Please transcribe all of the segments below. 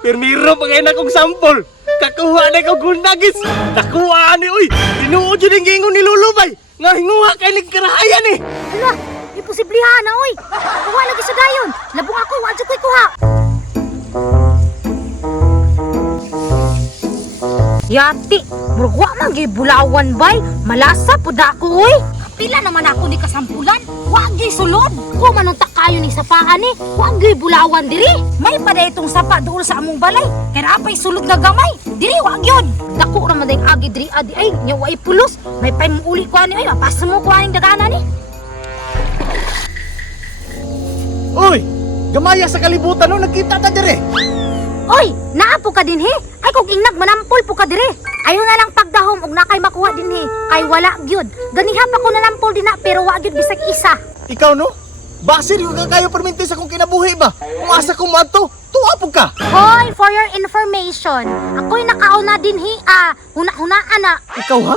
Pirmiro pa kayo na kong sample. Kakuha na kong gundagis. Nakuha ni, uy. Tinuod yun yung gingon ni Lulubay. Nga hinguha kayo nagkarahayan eh. Ala, imposiblihan na, oy. Kuha lagi sa dayon. Labong ako, wadyo ko'y kuha. Yati, murugwa man gay bulawan bay. Malasa po da ako, oy. Pila naman ako ni kasampulan. Huwag gay sulod. Kung manong takayo ni sapaan ni, huwag gay bulawan diri. May pada itong sapa doon sa among balay. Kaya apay sulod na gamay. Diri, huwag yun. Dako naman dahil agi diri, adi ay, nyawa ay pulos. May pay mong uli ko ani, ay, mapasa mo ko aning dagana ni. Uy, gamaya sa kalibutan no, nagkita ta dire. Oy, naapo ka din he. Ay kung ingnag manampol po ka dire. Ayo na lang pagdahom og nakay makuha din he. Kay wala gyud. Ganiha pa ko nanampol din na pero wa gyud bisag isa. Ikaw no? Basir yung kayo perminti sa kong kinabuhi ba? Kung asa kong mato, tuwapog ka. Hoy, for your information, ako'y nakauna din he. Huna-hunaan na. Ikaw ha?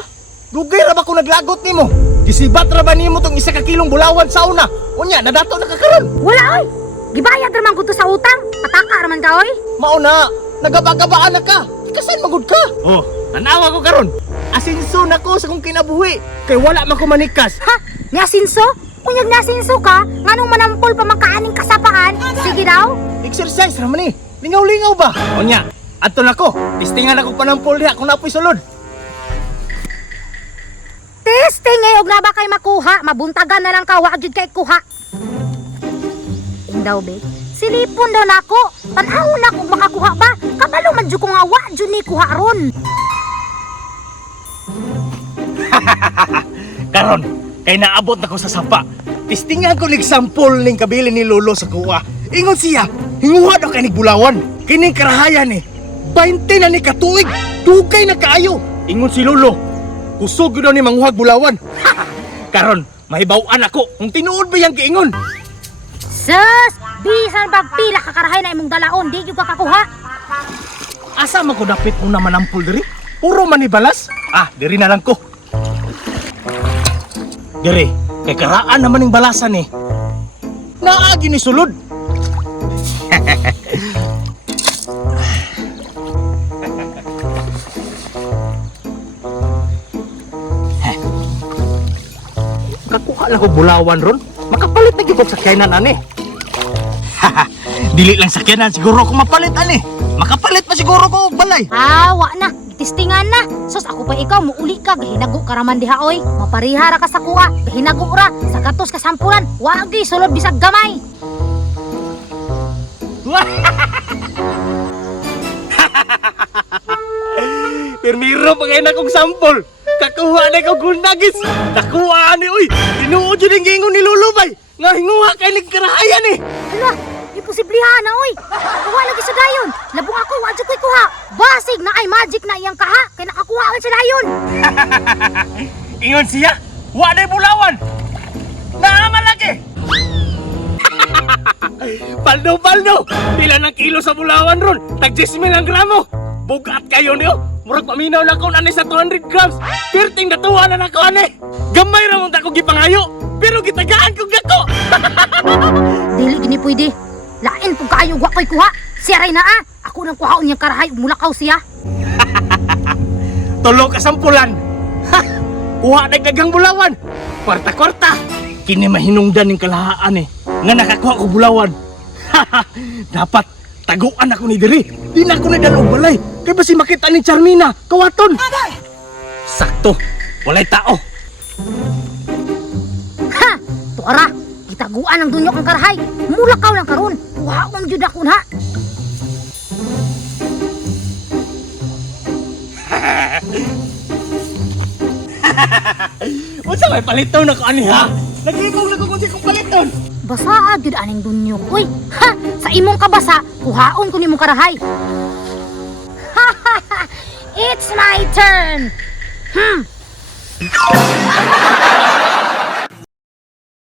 Dugay ra ba kung naglagot nimo? Gisibat ra ba nimo tong 1 kilong bulawan sa una? Unya, nadato na kakaron. Wala oy. Gibayad raman ko to sa utang. Pataka raman ka oy. Mauna, nagabagabaan na ka. Ikasan magud ka. Oh, tanawa ko karon. Asinso na ko sa kong kinabuhi. Kay wala man ko manikas. Ha? Nyasinso? Kunyag nyasinso ka? Nganong manampol pa makaaning kasapaan? Sige daw. Exercise raman eh. Lingaw-lingaw ba? Unya, adto na ko. Testingan ako panampol diha kung napoy sulod. Testing ngayog na ba kay makuha? Mabuntagan na lang ka, wag jud kay kuha. Daw be, silipon daw nako. Tanawon na kung makakuha ba? Kabalo man jud ko nga wa jud ni kuha ron. Karon, kay naabot na ko sa sapa. Testingan ko lig sample ning kabili ni Lolo sa kuha. Ingon siya, hinguha daw kay nigbulawan. Kining karahayan eh. 20 na ni katuig. Dugay na kaayo. Ingon si Lolo, kusog daw ni manguhag bulawan. Karon, mahibaw-an ako kung tinuod ba yang giingon. Sus, bisan pagpila ka karahay na imong dalaon, di jud ka kakuha. Asa man ko dapit una manampol diri? Puro manibalas? Ah, diri na lang ko. Diri, kay karaan naman ning balasan eh. Naagi ni sulod. Kakuha lang ko bulawan ron. Makapalit na gyud ko sakyanan ani. Dili lang sakyanan siguro ko mapalit ani. Makapalit pa siguro ko og balay. Wa na, testingan na. Sus ako pa ikaw muuli ka, gahinago ka raman diha oy. Maparihara ka sa kuha, gahinago ra sa katos kasampulan. Wa gyud sulod bisag gamay. Pirmiro pa kayo na kong sample. Kakuha na kong gundagis. Nakuha ni, uy. Tinuod yun yung gingon ni Lulubay. Nga hinguha kayo nagkarahayan eh. Hala, imposiblihan na oy. Kuha lagi sa dayon. Labong ako, wa jud ko'y kuha. Basig na ay magic na iyang kaha, kay nakakuha ka sa dayon. Ingon siya, wa na'y bulawan. Naaman lagi. Paldo. Pila ng kilo sa bulawan ron. Tag-10,000 ang gramo. Bugat kayo niyo. Murag paminaw na ko na sa 200 grams. Perting natuwa na ko ani. Gamay ra mong tako gipangayo. Pero gitagaan ko gako. Dili gini pwede. Lain pug kaayo wa ko'y kuha. Siya ray na Ako nang kuhaon niyang karahay ug mulakaw siya. Tulo ka sampulan. Kuha dagdagang bulawan. Kwarta-kwarta. Kini mahinungdan ning kalahaan eh. Nga nakakuha ko bulawan. Dapat taguan ako ni diri. Di na ako nadalo og balay. Kay basi makita ni Charmina, kawaton. Sakto. Walay tao. Ha! Tuara, gitaguan ang dunyok ang karahay. Mulakaw lang karon. Kuhaon jud ako na. Unsa may paliton ako ani ha? Nag-ibog na ko kung di ko paliton. Basa jud aning dunyok. Uy, ha! Sa imong kabasa, kuhaon ko nimong karahay. It's my turn.